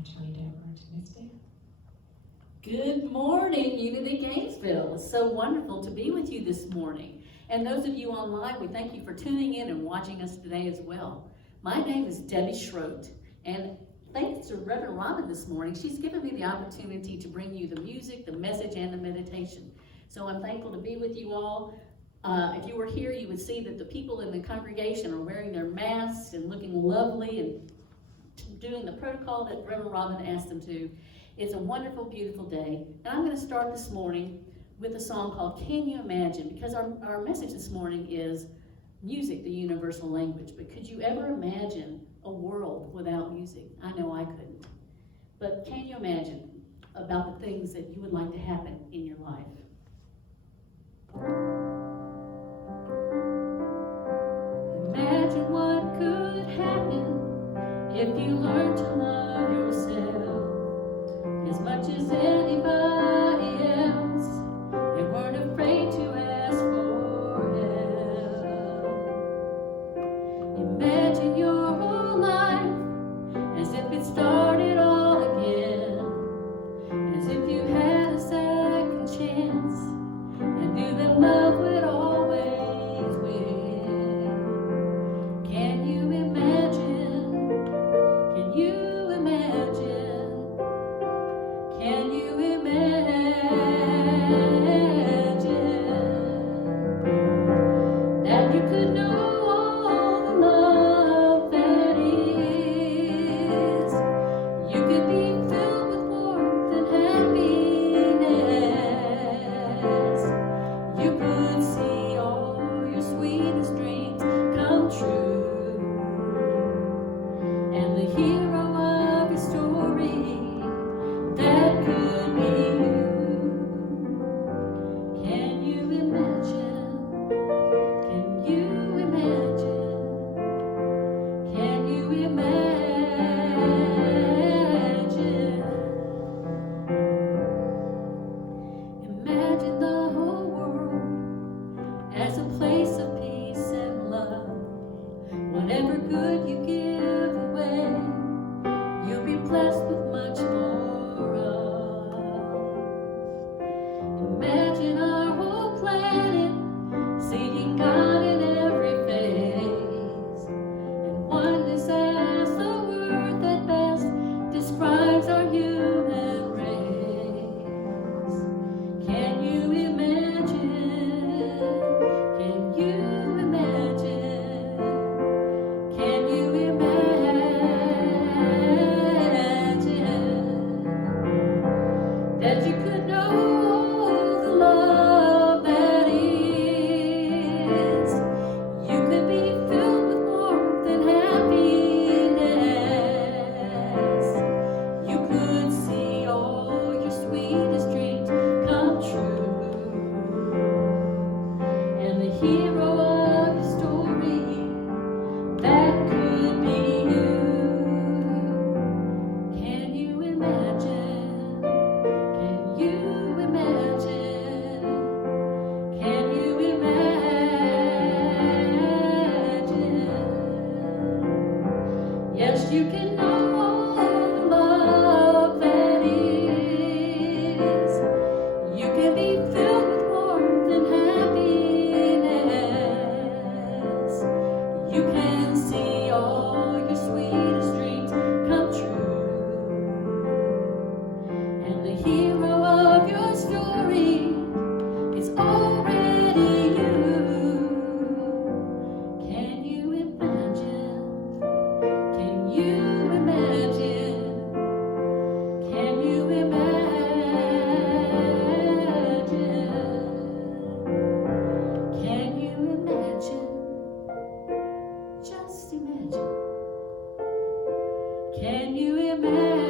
Actually, Deborah to Miss Beth. Good morning, Unity Gainesville. It's so wonderful to be with you this morning. And those of you online, we thank you for tuning in and watching us today as well. My name is Debbie Schrodt, and thanks to Reverend Robin this morning, she's given me the opportunity to bring you the music, the message, and the meditation. So I'm thankful to be with you all. If you were here, you would see that the people in the congregation are wearing their masks and looking lovely and doing the protocol that Reverend Robin asked them to. It's a wonderful, beautiful day. And I'm going to start this morning with a song called Can You Imagine? Because our message this morning is music, the universal language. But could you ever imagine a world without music? I know I couldn't. But can you imagine about the things that you would like to happen in your life? Imagine what could happen if you learn to love yourself as much as anybody else and weren't afraid to ask for help. Imagine your whole life as if it started all again, as if you had a second chance and knew that love would always win. Can you imagine? Can you imagine? Can you imagine that you could know all the love that is? You could be filled with warmth and happiness. You could see all your sweetest dreams come true. And the hero of your story, that could be you. Can you imagine? Can you imagine? Can you imagine? Imagine the whole world as a place of peace and love. Whatever good you give away, you'll be blessed with much more of. Imagine our whole planet, seeing God in every face, and oneness as the word that best describes our human race. Can you imagine? Can you imagine? Can you imagine that you could know the love that is? You could be filled with warmth and happiness. You could see all your sweetest dreams come true. And the hero of your story, that could be you. Can you imagine? Can you imagine? Can you imagine? Yes, you can know all the love that is. You can be filled with warmth and happiness. You can see all your sweetest dreams come true. And the hero of your story is already you. Can you imagine? Can you imagine? Can you imagine? Can you imagine? Just imagine. Can you imagine?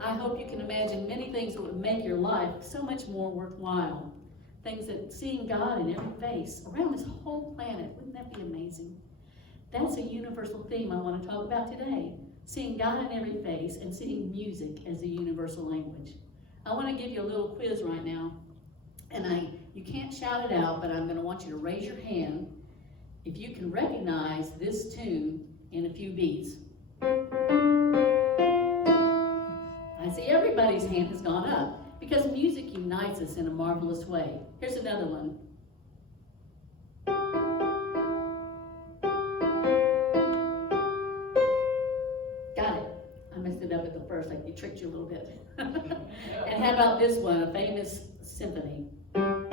I hope you can imagine many things that would make your life so much more worthwhile. Things that seeing God in every face around this whole planet, wouldn't that be amazing? That's a universal theme I want to talk about today. Seeing God in every face and seeing music as the universal language. I want to give you a little quiz right now. And you can't shout it out, but I'm going to want you to raise your hand if you can recognize this tune in a few beats. I see everybody's hand has gone up because music unites us in a marvelous way. Here's another one. Got it. I messed it up at the first, like you tricked you a little bit. And how about this one, a famous symphony? Know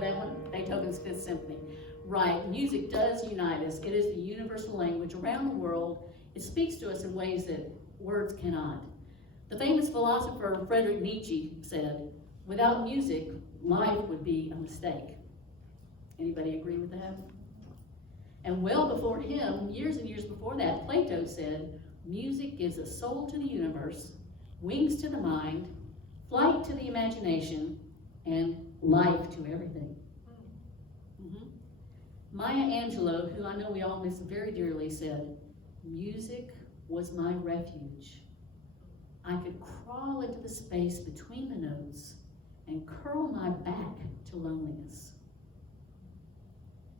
that one? Beethoven's Fifth Symphony. Right, music does unite us. It is the universal language around the world. It speaks to us in ways that words cannot. The famous philosopher Friedrich Nietzsche said, without music, life would be a mistake. Anybody agree with that? And well before him, years and years before that, Plato said, music gives a soul to the universe, wings to the mind, flight to the imagination, and life to everything. Maya Angelou, who I know we all miss very dearly, said, music was my refuge. I could crawl into the space between the notes and curl my back to loneliness.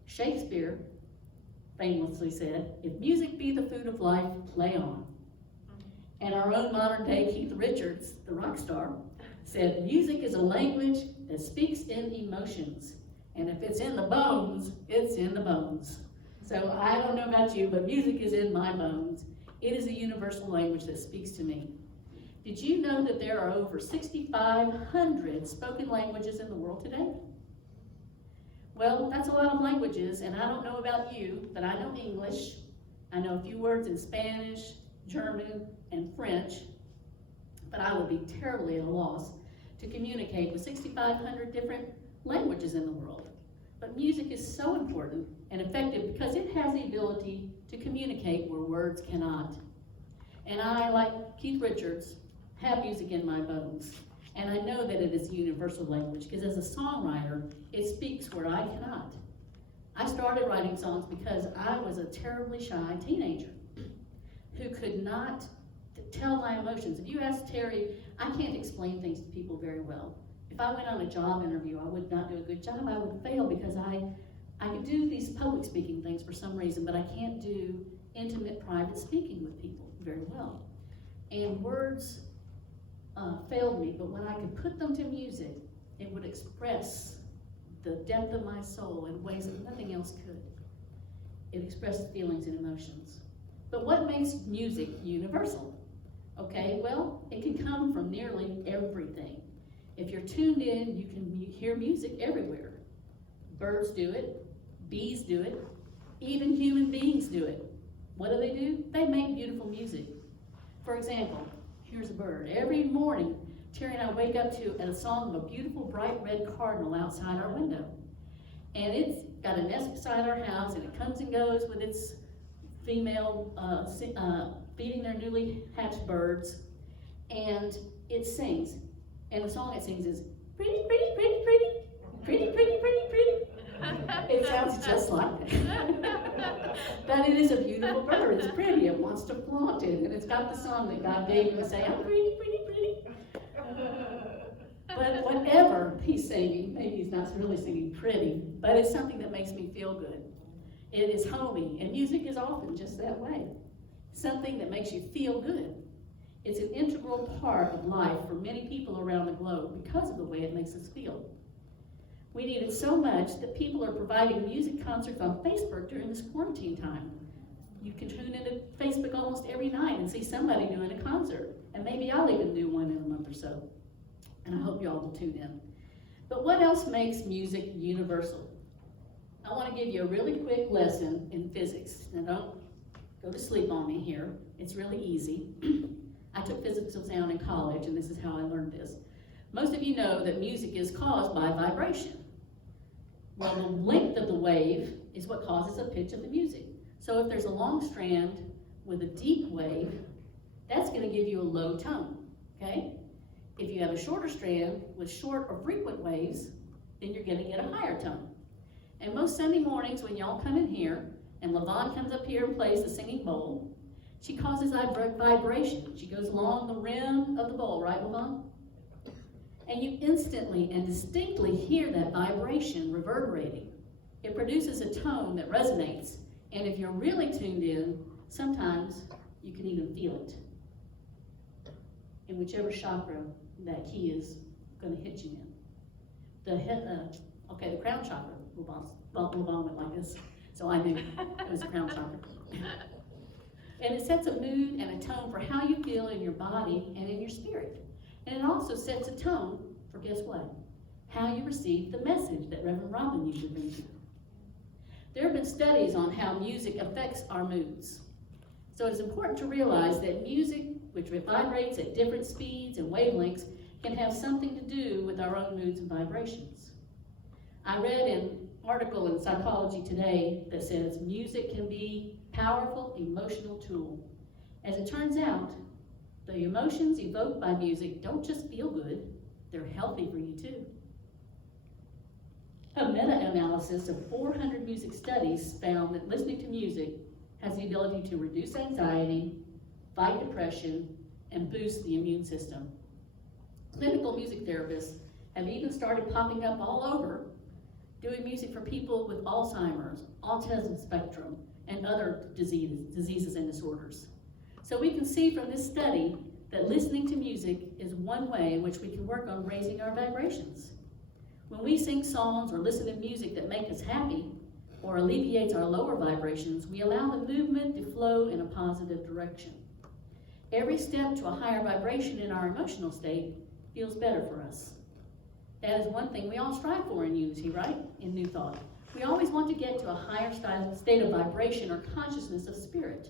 Shakespeare famously said, if music be the food of life, play on. And our own modern day Keith Richards, the rock star, said, music is a language that speaks in emotions. And if it's in the bones, it's in the bones. So I don't know about you, but music is in my bones. It is a universal language that speaks to me. Did you know that there are over 6,500 spoken languages in the world today? Well, that's a lot of languages, and I don't know about you, but I know English. I know a few words in Spanish, German, and French, but I would be terribly at a loss to communicate with 6,500 different languages in the world. But music is so important and effective because it has the ability to communicate where words cannot. And I, like Keith Richards, have music in my bones. And I know that it is a universal language because as a songwriter, it speaks where I cannot. I started writing songs because I was a terribly shy teenager who could not tell my emotions. If you ask Terry, I can't explain things to people very well. If I went on a job interview, I would not do a good job. I would fail because I could do these public speaking things for some reason, but I can't do intimate, private speaking with people very well. And words failed me, but when I could put them to music, it would express the depth of my soul in ways that nothing else could. It expressed feelings and emotions. But what makes music universal? Okay, well, it can come from nearly everything. If you're tuned in, you can hear music everywhere. Birds do it, bees do it, even human beings do it. What do? They make beautiful music. For example, here's a bird. Every morning, Terry and I wake up to a song of a beautiful bright red cardinal outside our window. And it's got a nest beside our house, and it comes and goes with its female feeding their newly hatched birds, and it sings. And the song it sings is, pretty, pretty, pretty, pretty, pretty, pretty, pretty, pretty. It sounds just like that. But it is a beautiful bird. It's pretty. It wants to flaunt it. And it's got the song that God gave him to say, I'm pretty, pretty, pretty. But whatever he's singing, maybe he's not really singing pretty, but it's something that makes me feel good. It is homey, and music is often just that way. Something that makes you feel good. It's an integral part of life for many people around the globe because of the way it makes us feel. We need it so much that people are providing music concerts on Facebook during this quarantine time. You can tune into Facebook almost every night and see somebody doing a concert. And maybe I'll even do one in a month or so. And I hope y'all will tune in. But what else makes music universal? I want to give you a really quick lesson in physics. Now don't go to sleep on me here. It's really easy. I took physics exam in college, and this is how I learned this. Most of you know that music is caused by vibration. Well, the length of the wave is what causes the pitch of the music. So if there's a long strand with a deep wave, that's going to give you a low tone, okay? If you have a shorter strand with short or frequent waves, then you're going to get a higher tone. And most Sunday mornings when y'all come in here, and LaVon comes up here and plays the singing bowl, she causes vibration. She goes along the rim of the bowl, right, LaVon? And you instantly and distinctly hear that vibration reverberating. It produces a tone that resonates, and if you're really tuned in, sometimes you can even feel it in whichever chakra that key is going to hit you in. The crown chakra. Lubon went like this, so I knew it was the crown chakra. And it sets a mood and a tone for how you feel in your body and in your spirit. And it also sets a tone for, guess what? How you receive the message that Reverend Robin usually brings you. There have been studies on how music affects our moods. So it's important to realize that music, which vibrates at different speeds and wavelengths, can have something to do with our own moods and vibrations. I read an article in Psychology Today that says music can be a powerful emotional tool. As it turns out, the emotions evoked by music don't just feel good, they're healthy for you too. A meta-analysis of 400 music studies found that listening to music has the ability to reduce anxiety, fight depression, and boost the immune system. Clinical music therapists have even started popping up all over, doing music for people with Alzheimer's, autism spectrum, and other diseases and disorders. So we can see from this study that listening to music is one way in which we can work on raising our vibrations. When we sing songs or listen to music that make us happy or alleviates our lower vibrations, we allow the movement to flow in a positive direction. Every step to a higher vibration in our emotional state feels better for us. That is one thing we all strive for in unity, right? In New Thought. We always want to get to a higher state of vibration or consciousness of spirit.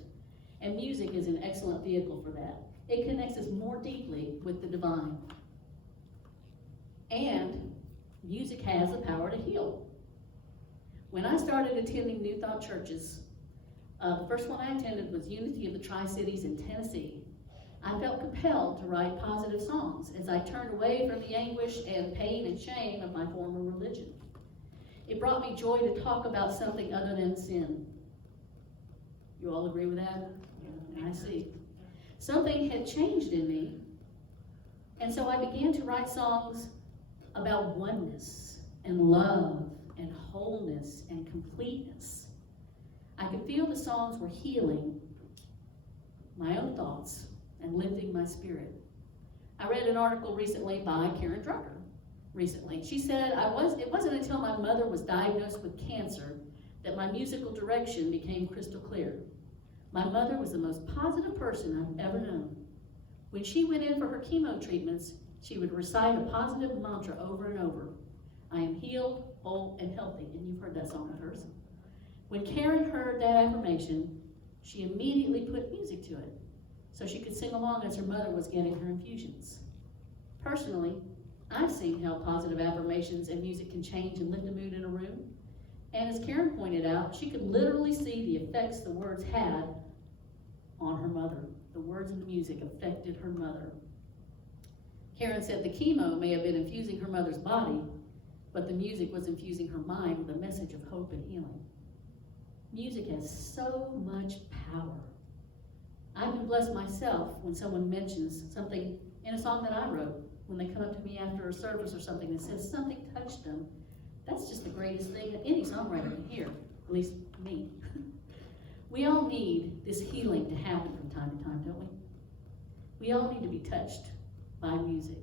And music is an excellent vehicle for that. It connects us more deeply with the divine. And music has the power to heal. When I started attending New Thought churches, the first one I attended was Unity of the Tri-Cities in Tennessee. I felt compelled to write positive songs as I turned away from the anguish and pain and shame of my former religion. It brought me joy to talk about something other than sin. You all agree with that? Yeah, I see. Something had changed in me, and so I began to write songs about oneness and love and wholeness and completeness. I could feel the songs were healing my own thoughts and lifting my spirit. I read an article recently by Karen Drucker. She said, it wasn't until my mother was diagnosed with cancer that my musical direction became crystal clear. My mother was the most positive person I've ever known. When she went in for her chemo treatments, she would recite a positive mantra over and over. I am healed, whole, and healthy. And you've heard that song of hers. When Karen heard that affirmation, she immediately put music to it so she could sing along as her mother was getting her infusions. Personally, I've seen how positive affirmations and music can change and lift a mood in a room. And as Karen pointed out, she could literally see the effects the words had on her mother. The words and the music affected her mother. Karen said the chemo may have been infusing her mother's body, but the music was infusing her mind with a message of hope and healing. Music has so much power. I've been blessed myself when someone mentions something in a song that I wrote. When they come up to me after a service or something and says something touched them, that's just the greatest thing that any songwriter can hear, at least me. We all need this healing to happen from time to time, don't we? We all need to be touched by music.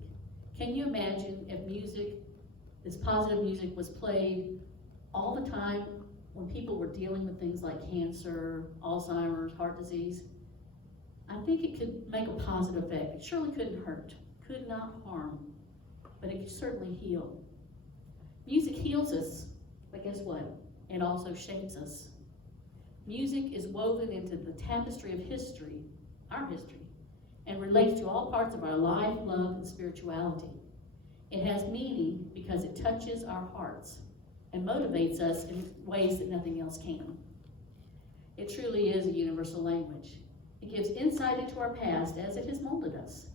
Can you imagine if music, this positive music, was played all the time when people were dealing with things like cancer, Alzheimer's, heart disease? I think it could make a positive effect. It surely couldn't hurt, could not harm, but it could certainly heal. Music heals us, but guess what? It also shapes us. Music is woven into the tapestry of history, our history, and relates to all parts of our life, love, and spirituality. It has meaning because it touches our hearts and motivates us in ways that nothing else can. It truly is a universal language. It gives insight into our past as it has molded us.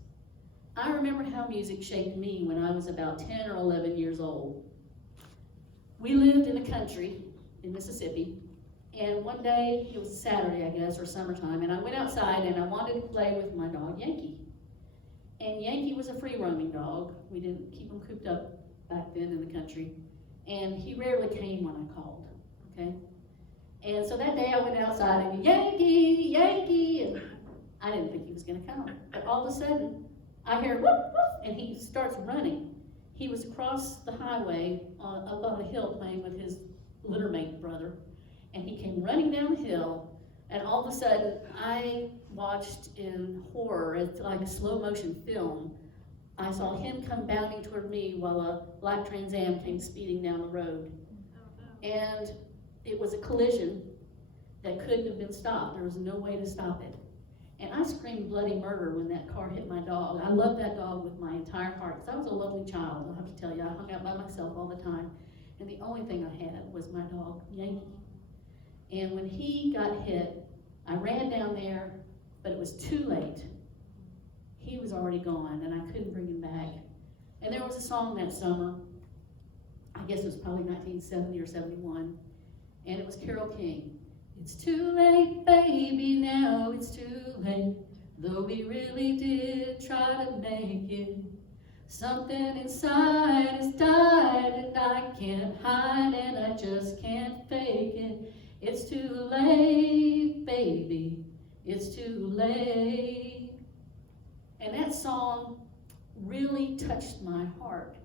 I remember how music shaped me when I was about 10 or 11 years old. We lived in the country in Mississippi, and one day, it was Saturday, I guess, or summertime, and I went outside and I wanted to play with my dog, Yankee. And Yankee was a free-roaming dog. We didn't keep him cooped up back then in the country, and he rarely came when I called. okay? And so that day I went outside and Yankee, Yankee, and I didn't think he was gonna come. But all of a sudden, I hear whoop, whoop, and he starts running. He was across the highway up on a hill playing with his littermate brother, and he came running down the hill, and all of a sudden, I watched in horror, it's like a slow motion film. I saw him come bounding toward me while a black Trans Am came speeding down the road. And it was a collision that couldn't have been stopped. There was no way to stop it. And I screamed bloody murder when that car hit my dog. I loved that dog with my entire heart, because I was a lonely child, I'll have to tell you. I hung out by myself all the time, and the only thing I had was my dog, Yankee. And when he got hit, I ran down there, but it was too late. He was already gone, and I couldn't bring him back. And there was a song that summer, I guess it was probably 1970 or 71, and it was Carole King. It's too late, baby, now it's too late. Though we really did try to make it. Something inside has died and I can't hide and I just can't fake it. It's too late, baby, it's too late. And that song really touched my heart.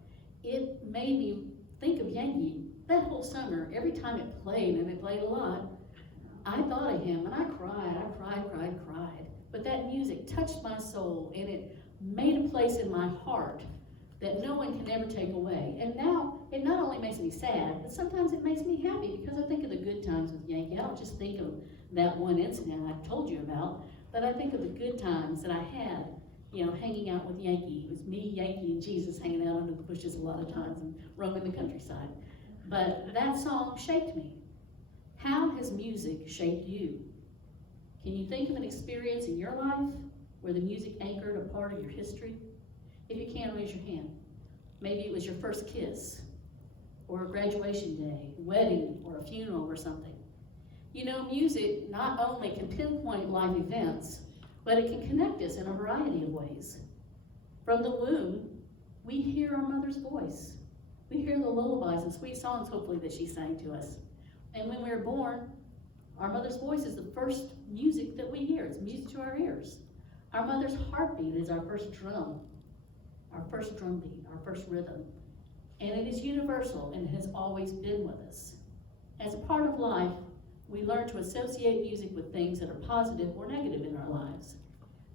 It made me think of Yankee. That whole summer, every time it played, and it played a lot, I thought of him, and I cried. But that music touched my soul, and it made a place in my heart that no one can ever take away. And now, it not only makes me sad, but sometimes it makes me happy, because I think of the good times with Yankee. I don't just think of that one incident I've told you about, but I think of the good times that I had, you know, hanging out with Yankee. It was me, Yankee, and Jesus hanging out under the bushes a lot of times and roaming the countryside. But that song shaped me. How has music shaped you? Can you think of an experience in your life where the music anchored a part of your history? If you can, raise your hand. Maybe it was your first kiss, or a graduation day, a wedding, or a funeral or something. You know, music not only can pinpoint life events, but it can connect us in a variety of ways. From the womb, we hear our mother's voice. We hear the lullabies and sweet songs, hopefully, that she sang to us. And when we're born, our mother's voice is the first music that we hear. It's music to our ears. Our mother's heartbeat is our first drum, our first drum beat, our first rhythm. And it is universal and has always been with us. As a part of life, we learn to associate music with things that are positive or negative in our lives.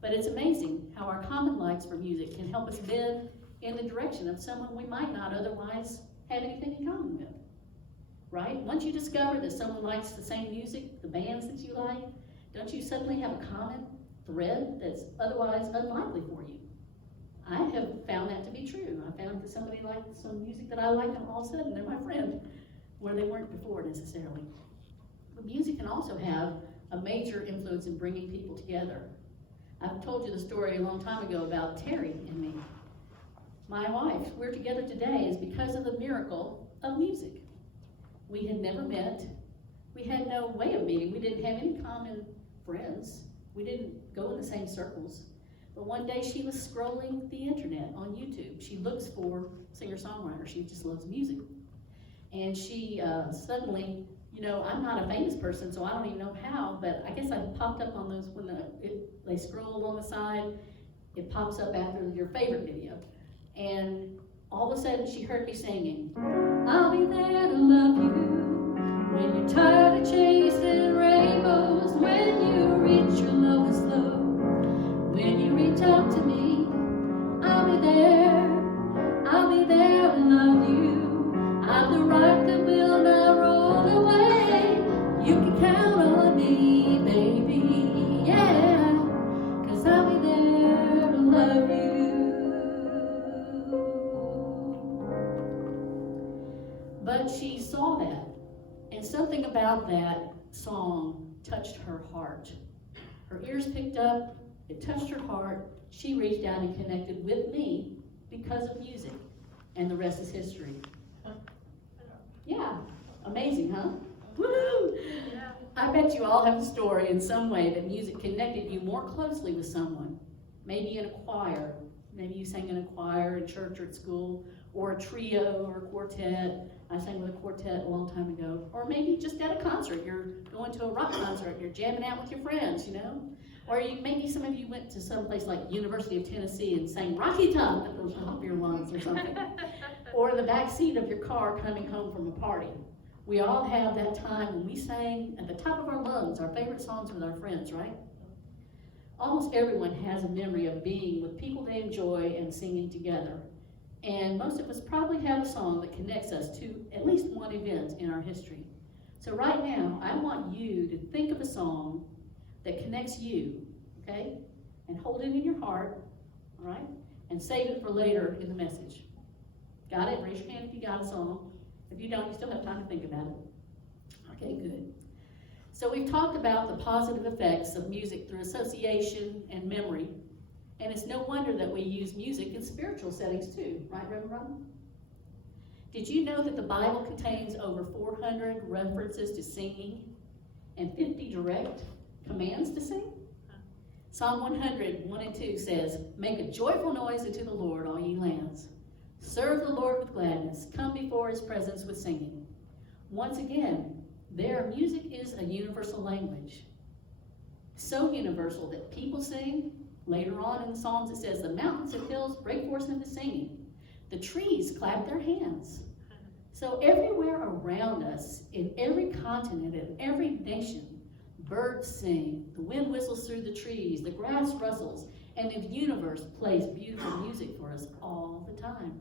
But it's amazing how our common likes for music can help us bend in the direction of someone we might not otherwise have anything in common with. Right? Once you discover that someone likes the same music, the bands that you like, don't you suddenly have a common thread that's otherwise unlikely for you? I have found that to be true. I found that somebody liked some music that I like, and all of a sudden they're my friend, where they weren't before necessarily. But music can also have a major influence in bringing people together. I've told you the story a long time ago about Terry and me. My wife, we're together today is because of the miracle of music. We had never met. We had no way of meeting. We didn't have any common friends. We didn't go in the same circles. But one day she was scrolling the internet on YouTube. She looks for singer-songwriters. She just loves music. And she suddenly, you know, I'm not a famous person, so I don't even know how, but I guess I popped up on those when they scroll along the side. It pops up after your favorite video. And all of a sudden she heard me singing, I'll be there to love you when you're tired of chasing rainbows, when you reach your lowest low, when you reach out to me, I'll be there to love you. I'm the rock that will not roll away. You can count on me, baby, yeah, 'cause I'll be there to love you. But she saw that, and something about that song touched her heart. Her ears picked up, it touched her heart. She reached out and connected with me because of music, and the rest is history. Yeah, amazing, huh? Woohoo! Yeah. I bet you all have a story in some way that music connected you more closely with someone. Maybe in a choir. Maybe you sang in a choir in church or at school, or a trio or a quartet. I sang with a quartet a long time ago. Or maybe just at a concert. You're going to a rock concert and you're jamming out with your friends, you know? Or maybe some of you went to some place like University of Tennessee and sang Rocky Top at the top of your lungs or something. Or in the back seat of your car coming home from a party. We all have that time when we sang at the top of our lungs our favorite songs with our friends, right? Almost everyone has a memory of being with people they enjoy and singing together. And most of us probably have a song that connects us to at least one event in our history. So right now, I want you to think of a song that connects you, okay? And hold it in your heart, all right? And save it for later in the message. Got it? Raise your hand if you got a song. If you don't, you still have time to think about it. Okay, good. So we've talked about the positive effects of music through association and memory. And it's no wonder that we use music in spiritual settings too, right, Reverend Robin? Did you know that the Bible contains over 400 references to singing and 50 direct commands to sing? Psalm 100, 1 and 2 says, "Make a joyful noise unto the Lord, all ye lands. Serve the Lord with gladness. Come before his presence with singing." Once again, music is a universal language. So universal that people sing. Later on in the Psalms it says, "The mountains and hills break forth into singing. The trees clap their hands." So everywhere around us, in every continent, in every nation, birds sing, the wind whistles through the trees, the grass rustles, and the universe plays beautiful music for us all the time.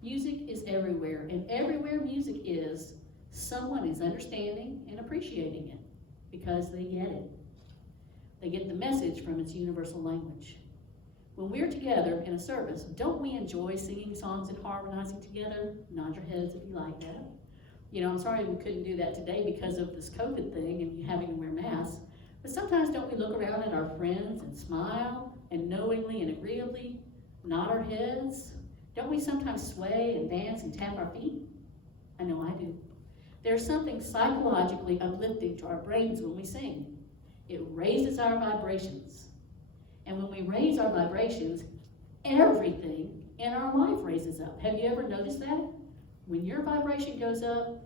Music is everywhere, and everywhere music is, someone is understanding and appreciating it because they get it. They get the message from its universal language. When we're together in a service, don't we enjoy singing songs and harmonizing together? Nod your heads if you like that. You know, I'm sorry we couldn't do that today because of this COVID thing and having to wear masks. But sometimes don't we look around at our friends and smile and knowingly and agreeably nod our heads? Don't we sometimes sway and dance and tap our feet? I know I do. There's something psychologically uplifting to our brains when we sing. It raises our vibrations. And when we raise our vibrations, everything in our life raises up. Have you ever noticed that? When your vibration goes up,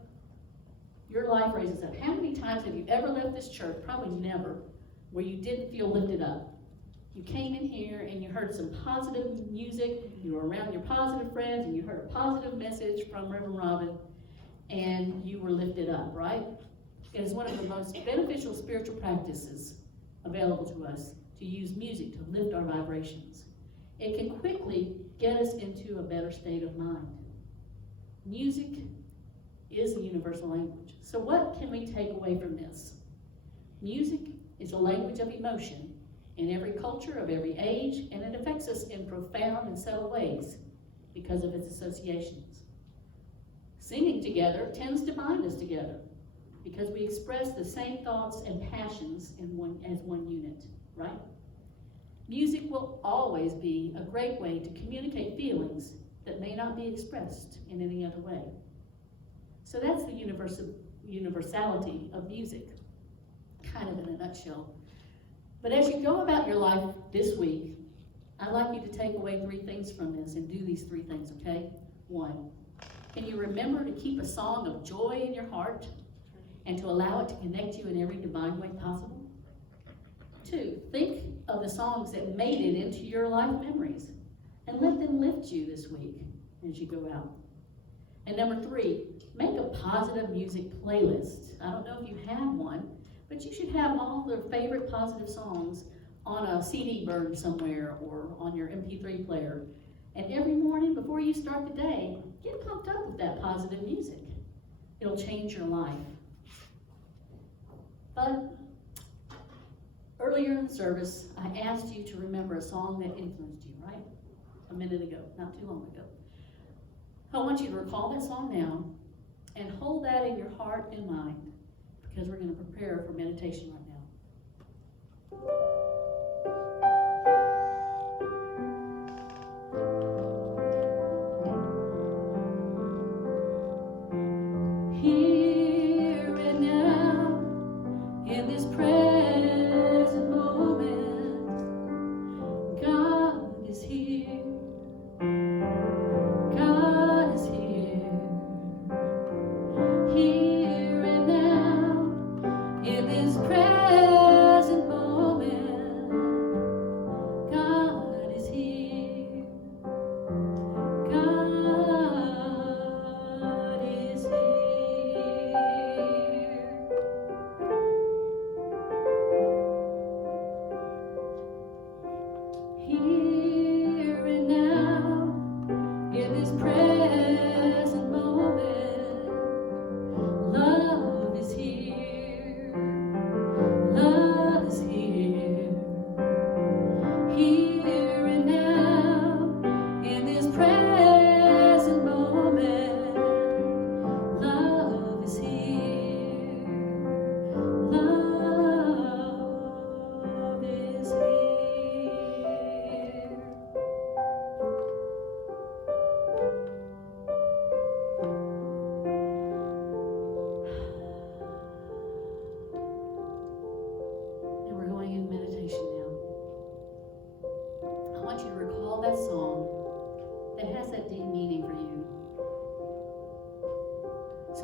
your life raises up. How many times have you ever left this church, probably never, where you didn't feel lifted up? You came in here and you heard some positive music, you were around your positive friends, and you heard a positive message from Reverend Robin, and you were lifted up, right? It is one of the most beneficial spiritual practices available to us to use music to lift our vibrations. It can quickly get us into a better state of mind. Music is a universal language. So what can we take away from this? Music is a language of emotion in every culture of every age, and it affects us in profound and subtle ways because of its associations. Singing together tends to bind us together because we express the same thoughts and passions as one unit, right? Music will always be a great way to communicate feelings that may not be expressed in any other way. So that's the universality of music, kind of in a nutshell. But as you go about your life this week, I'd like you to take away 3 things from this and do these 3 things, okay? 1, can you remember to keep a song of joy in your heart and to allow it to connect you in every divine way possible? 2, think of the songs that made it into your life memories and let them lift you this week as you go out. And number 3, make a positive music playlist. I don't know if you have one, but you should have all their favorite positive songs on a CD burn somewhere or on your MP3 player. And every morning before you start the day, get pumped up with that positive music. It'll change your life. But earlier in the service, I asked you to remember a song that influenced you, right? A minute ago, not too long ago. I want you to recall that song now and hold that in your heart and mind because we're going to prepare for meditation right now. Here and now, in this present moment, God is here. God is here.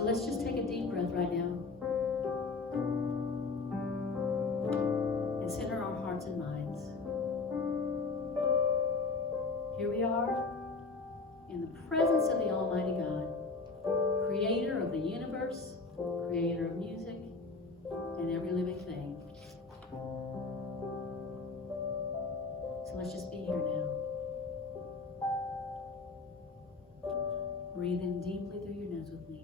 So let's just take a deep breath right now and center our hearts and minds. Here we are in the presence of the Almighty God, creator of the universe, creator of music, and every living thing. So let's just be here now. Breathe in deeply through your nose with me.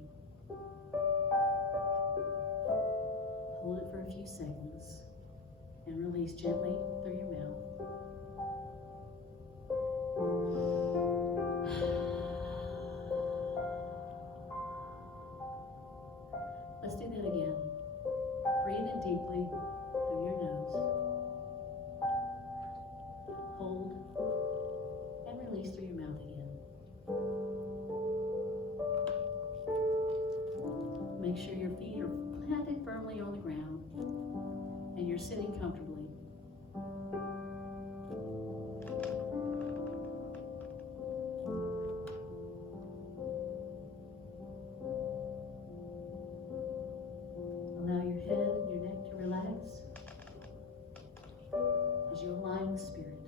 Hold it for a few seconds and release gently through your mouth. Let's do that again. Breathe in deeply through your nose. Hold and release through your mouth again. Make sure your feet are planted firmly on the ground and you're sitting comfortably. Allow your head and your neck to relax as you align with Spirit.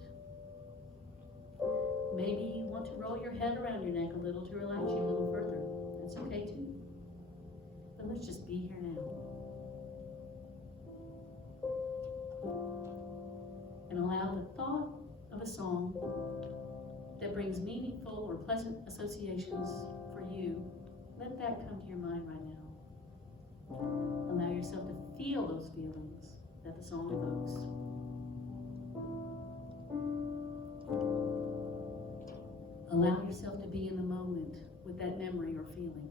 Maybe you want to roll your head around your neck a little to relax you a little further. That's okay too. But let's just be here now. And allow the thought of a song that brings meaningful or pleasant associations for you, let that come to your mind right now. Allow yourself to feel those feelings that the song evokes. Allow yourself to be in the moment with that memory or feeling.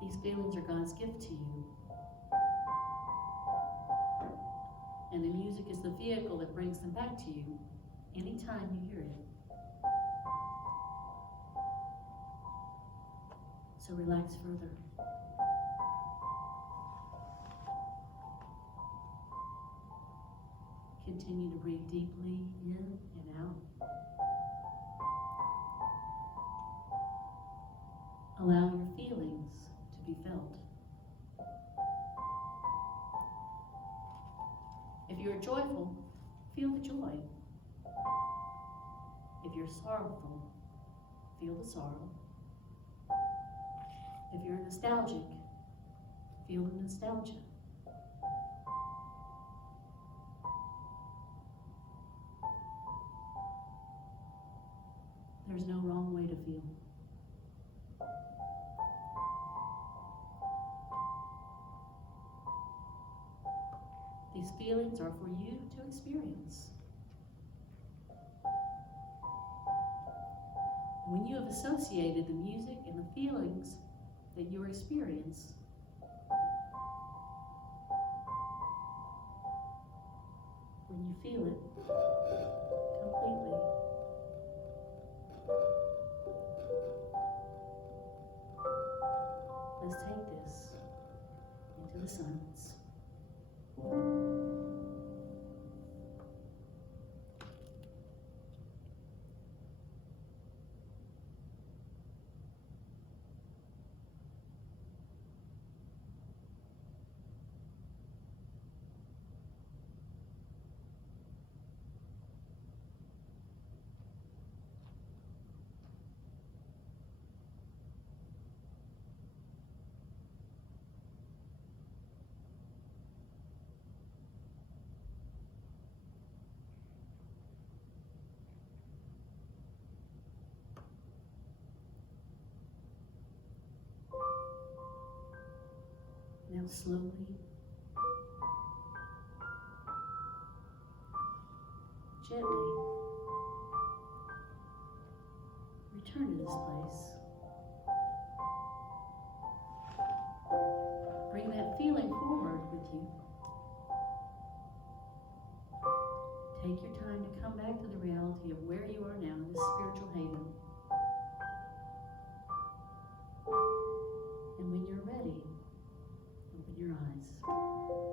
These feelings are God's gift to you. And the music is the vehicle that brings them back to you anytime you hear it. So relax further. Continue to breathe deeply in and out. Allow your feelings to be felt. If you are joyful, feel the joy. If you're sorrowful, feel the sorrow. If you're nostalgic, feel the nostalgia. There's no wrong way to feel. These feelings are for you to experience. When you have associated the music and the feelings that you experience, when you feel it completely, let's take this into the silence. Now slowly, gently, return to this place. Bring that feeling forward with you. Take your time to come back to the reality of where you are now in this spiritual haven. And when you're ready, open your eyes.